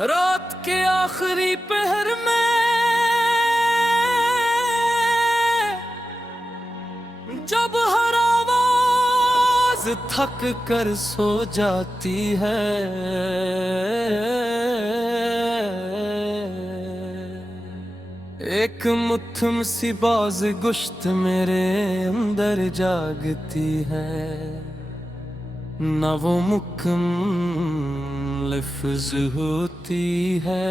रात के आखिरी पहर में जब हर आवाज थक कर सो जाती है, एक मुट्ठम सी बाज गुश्त मेरे अंदर जागती है। न वो मुकम्मल लफ्ज़ होती है,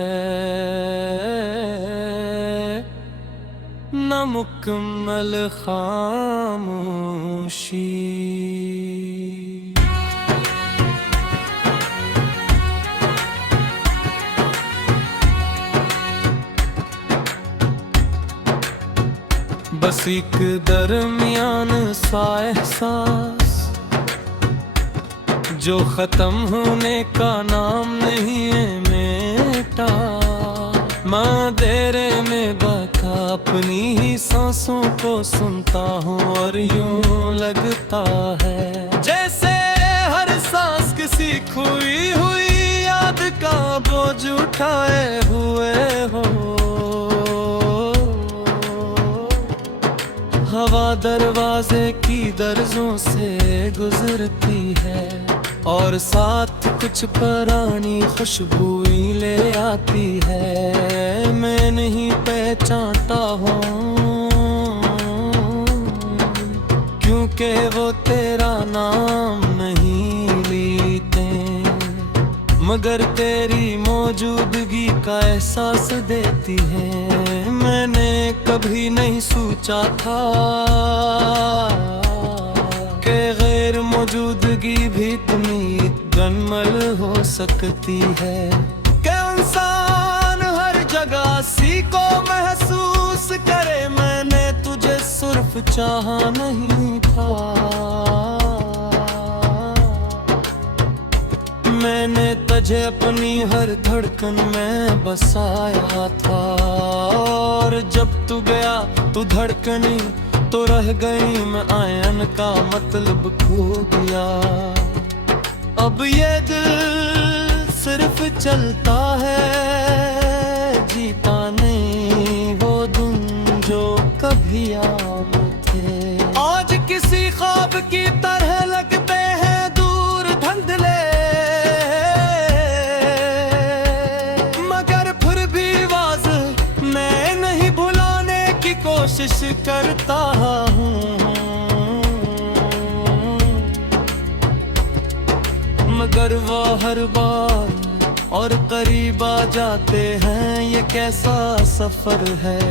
न मुकम्मल खामोशी। बस एक दरमियान सा एहसास जो खत्म होने का नाम नहीं है मेटा। मैं देरे में बैठा अपनी ही सांसों को सुनता हूँ और यूं लगता है जैसे हर सांस किसी खोई हुई याद का बोझ उठाए हुए हो। हवा दरवाजे की दर्जों से गुजरती है और साथ कुछ पुरानी खुशबुई ले आती है। मैं नहीं पहचानता हूँ क्योंकि वो तेरा नाम नहीं लेते, मगर तेरी मौजूदगी का एहसास देती है। मैंने कभी नहीं सोचा था कि गैर मौजूदगी भी इतनी गनमल हो सकती है कि इंसान हर जगह सी को महसूस करे। मैंने तुझे सिर्फ चाहा नहीं था, मैंने तुझे अपनी हर धड़कन में बसाया था। और जब तू गया तू धड़कनी तो रह गई, मैं आयन का मतलब खो गया। अब ये दिल सिर्फ चलता है, जीता नहीं वो दिन जो कभी याद थे। आज किसी ख्वाब की तरह लगते हैं दूर धुंधले, मगर फिर भी वाज़ेह मैं नहीं भुलाने की कोशिश करता हूँ। मगर वो हर बार और करीब आ जाते हैं। ये कैसा सफर है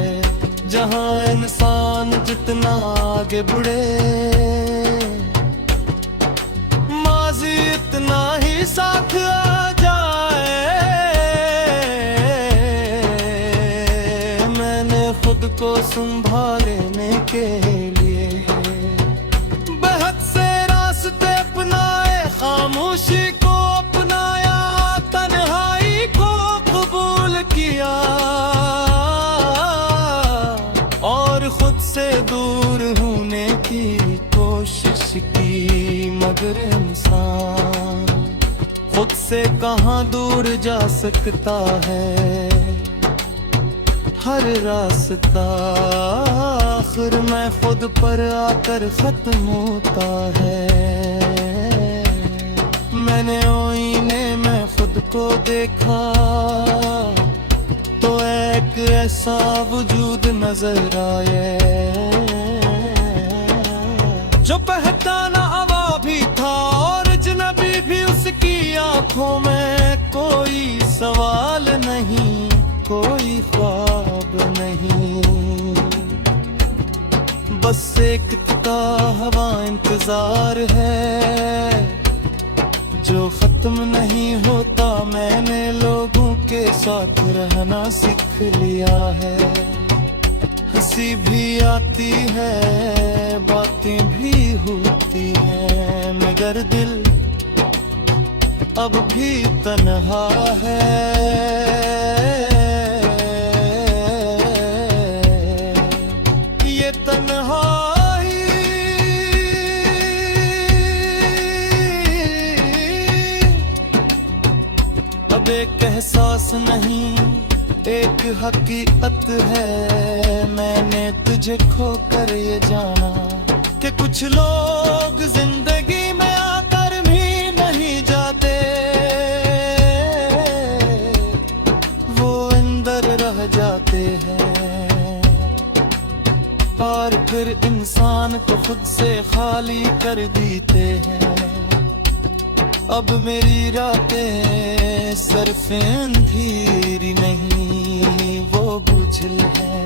जहाँ इंसान जितना आगे बढ़े माजी इतना ही साथ आ जाए। मैंने खुद को संभालने के लिए बहुत से रास्ते अपनाए, खामोशी को अपनाया, तन्हाई को कबूल किया और खुद से दूर होने की कोशिश की। मगर इंसान खुद से कहाँ दूर जा सकता है, हर रास्ता आखिर में खुद पर आकर खत्म होता है। मैंने आईने में खुद को देखा तो एक ऐसा वजूद नजर आए जो पहचाना हवा भी था और अजनबी भी। उसकी आंखों में कोई सवाल नहीं, कोई ख्वाब नहीं, बस एक का हवा इंतजार है जो खत्म नहीं होता। मैंने लोगों के साथ रहना सीख लिया है, हंसी भी आती है, बातें भी होती हैं, मगर दिल अब भी तन्हा है। ये तन्हाई अब एक एहसास एहसास नहीं, एक हकीकत है। मैंने तुझे खोकर ये जाना कि कुछ लोग जिंदगी में आकर भी नहीं जाते, वो अंदर रह जाते हैं और फिर इंसान को खुद से खाली कर देते हैं। अब मेरी रातें सिर्फ अंधेरी नहीं, वो बुझल है,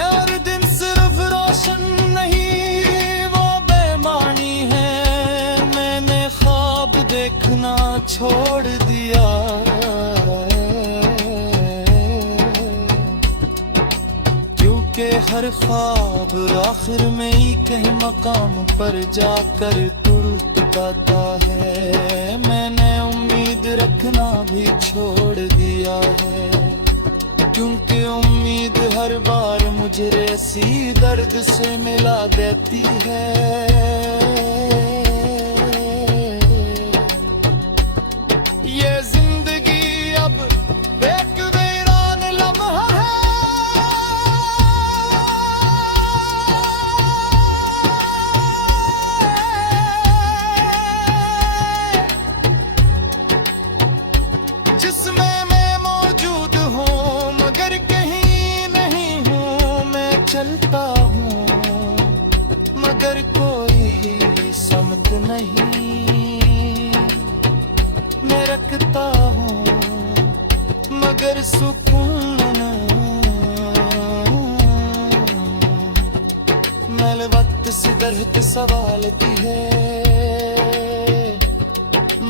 और दिन सिर्फ रोशन नहीं, वो बेमानी है। मैंने ख्वाब देखना छोड़ दिया, क्योंकि हर ख्वाब आखिर में ही कहीं मकाम पर जाकर टूट जाता है। मैंने उम्मीद रखना भी छोड़ दिया है, क्योंकि उम्मीद हर बार मुझे ऐसी दर्द से मिला देती है। ये जिंदगी अब एक वीरान लम्हा है, जिसमें मैं मौजूद हूँ मगर कहीं नहीं हूँ। मैं चलता हूँ मगर कोई समत नहीं, मैं रखता हूँ मगर सुकून नहीं। मैंने वक्त से दर्द सवालती है,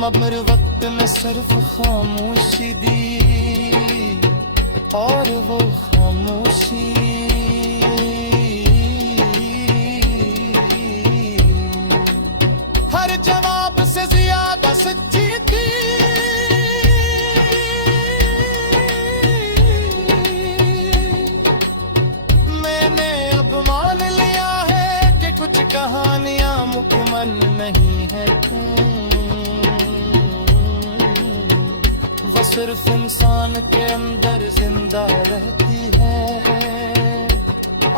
मगर वक्त में सिर्फ खामोशी दी, और वो खामोशी हर जवाब से ज्यादा सच्ची थी। मैंने अब मान लिया है कि कुछ कहानियां मुकम्मल नहीं है, सिर्फ इंसान के अंदर जिंदा रहती है,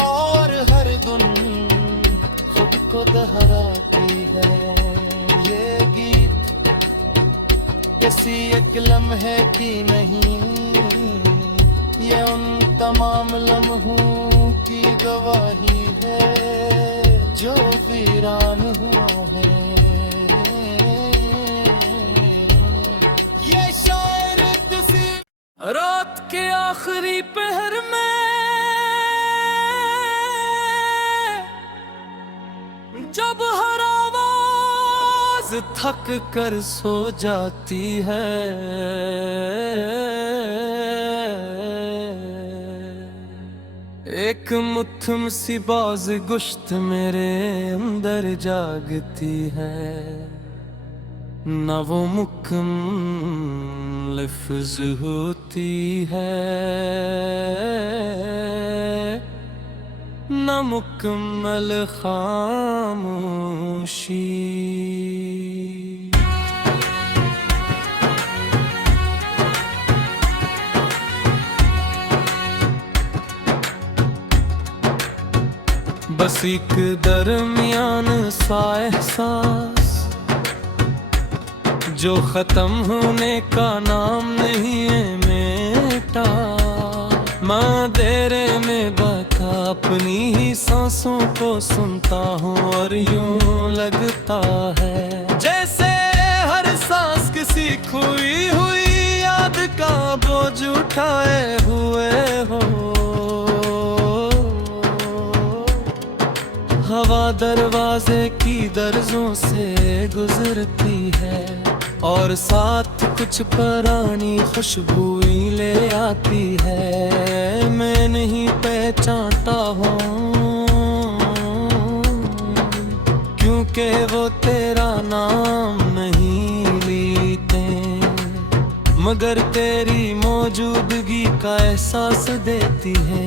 और हर दिन खुद को दोहराती है। ये गीत किसी एक लम्हे की नहीं, ये उन तमाम लम्हों की गवाही है जो वीरान हुआ है। रात के आखिरी पहर में जब हर आवाज थक कर सो जाती है, एक मुट्ठम सी बाज गुश्त मेरे अंदर जागती है। न वो मुकम्मल लफ्ज़ होती है, न मुकम्मल खामोशी। बस एक दरमियान सा एहसास जो खत्म होने का नाम नहीं है मेटा। मैं देरे में बैठा अपनी ही सांसों को सुनता हूँ और यूं लगता है जैसे हर सांस किसी खोई हुई याद का बोझ उठाए हुए हो। हवा दरवाजे की दर्जों से गुजरती है और साथ कुछ पुरानी खुशबुई ले आती है। मैं नहीं पहचानता हूँ क्योंकि वो तेरा नाम नहीं लेते, मगर तेरी मौजूदगी का एहसास देती है।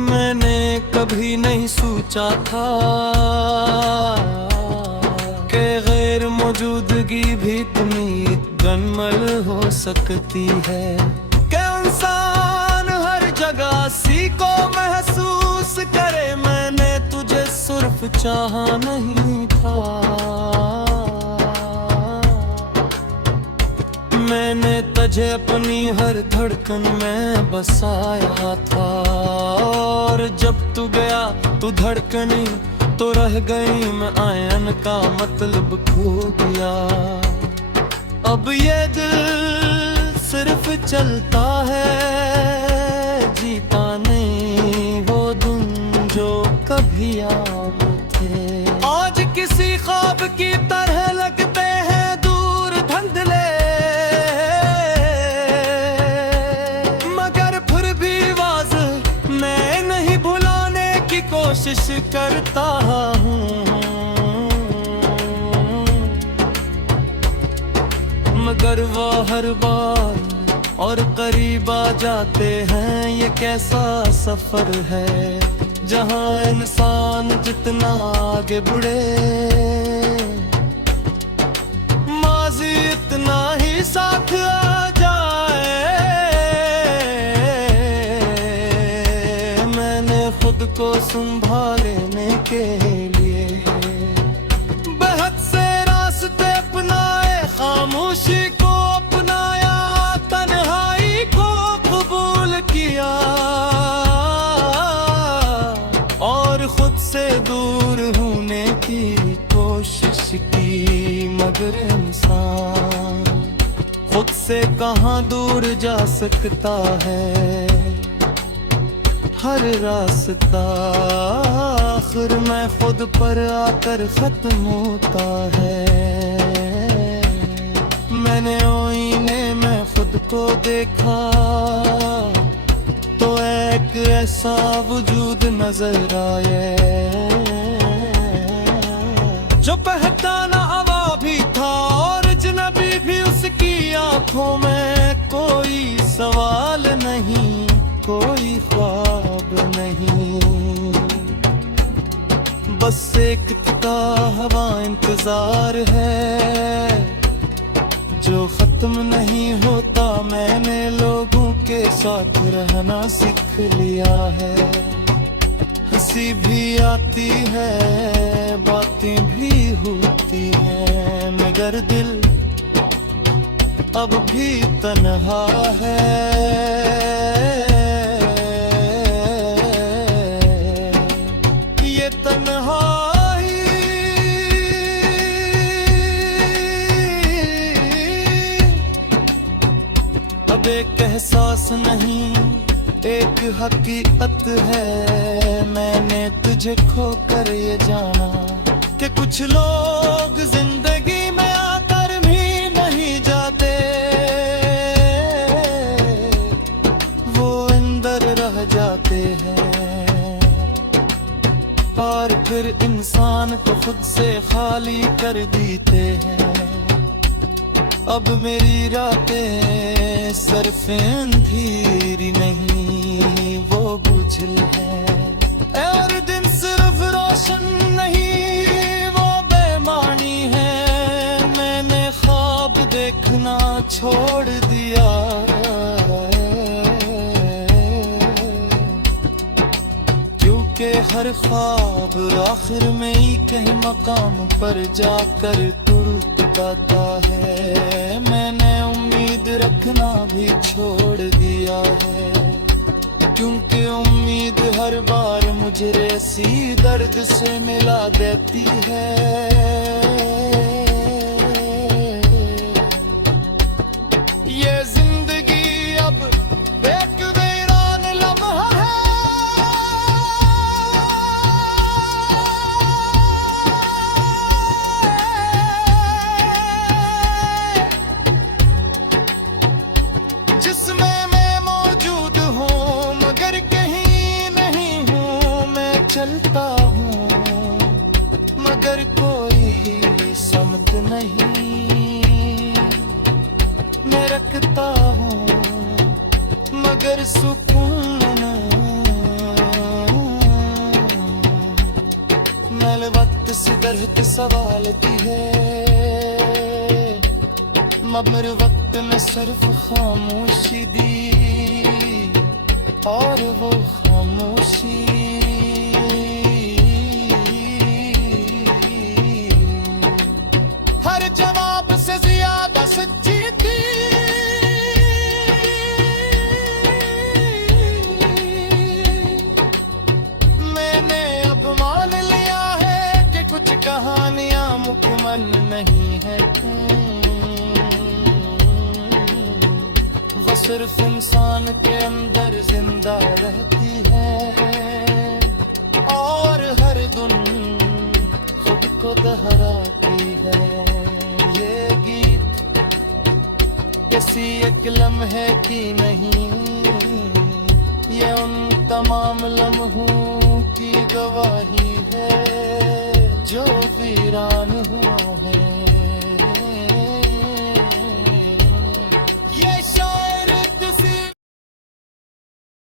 मैंने कभी नहीं सोचा था कि गैर मौजूदगी भी इतनी गनमल हो सकती है। चाहा नहीं था। मैंने तुझे अपनी हर धड़कन में बसाया था, और जब तू गया तू धड़कनी तो रह गई मैं आयन का मतलब खो गया। अब ये दिल सिर्फ चलता है, जीता नहीं वो दिन जो कभी याद थे। आज किसी ख्वाब की तरह लगते हैं दूर धुंधले, मगर फिर भी वाज़ मैं नहीं भुलाने की कोशिश करता हूँ। मगर वो हर बार और करीब आ जाते हैं, ये कैसा सफर है जहाँ इंसान जितना आगे बढ़े माजी इतना ही साथ आ जाए। मैंने खुद को संभालने के लिए बहुत से रास्ते अपनाए, खामोशी को अपनाया, तन्हाई को कबूल किया, और खुद से दूर होने की कोशिश की। मगर इंसान खुद से कहाँ दूर जा सकता है, हर रास्ता आखिर में खुद पर आकर खत्म होता है। मैंने आईने में खुद को देखा तो एक ऐसा वजूद नजर आए जो पहचाना हवा भी था और अजनबी भी उसकी आंखों में। कोई सवाल नहीं, कोई ख्वाब नहीं, बस एक टूटा हवा इंतजार है जो खत्म नहीं होता। मैंने लोगों के साथ रहना सीख लिया है, हंसी भी आती है, बातें भी होती हैं, मगर दिल अब भी तन्हा है। ये तन्हाई अब एक एहसास नहीं, एक हकीकत है। मैंने तुझे खोकर ये जाना कि कुछ लोग जिंदगी में आकर भी नहीं जाते, वो अंदर रह जाते हैं और फिर इंसान को खुद से खाली कर देते हैं। अब मेरी रातें सिर्फ अंधेरी नहीं, वो बुझल है, और दिन सिर्फ रोशन नहीं, वो बेमानी है। मैंने ख्वाब देखना छोड़ दिया, क्योंकि हर ख्वाब आखिर में ही कहीं मकाम पर जाकर टूट जाता है। मैंने उम्मीद रखना भी छोड़ दिया है, क्योंकि उम्मीद हर बार मुझे ऐसी दर्द से मिला देती है। ये जिंदगी अब एक वीरान लम्हा है, जिसमें मैं मौजूद हूँ मगर कहीं नहीं हूँ। मैं चलता हूँ मगर कोई समत नहीं, मैं रखता हूँ मगर सुकून मैल वक्त से दर्द सवालती है, मगर वक्त में सिर्फ खामोशी दी और वो खामोशी सिर्फ इंसान के अंदर जिंदा रहती है और हर धुन खुद को दोहराती है। ये गीत किसी एक लम्हे की नहीं, ये उन तमाम लम्हों की गवाही है जो वीरान हुआ है।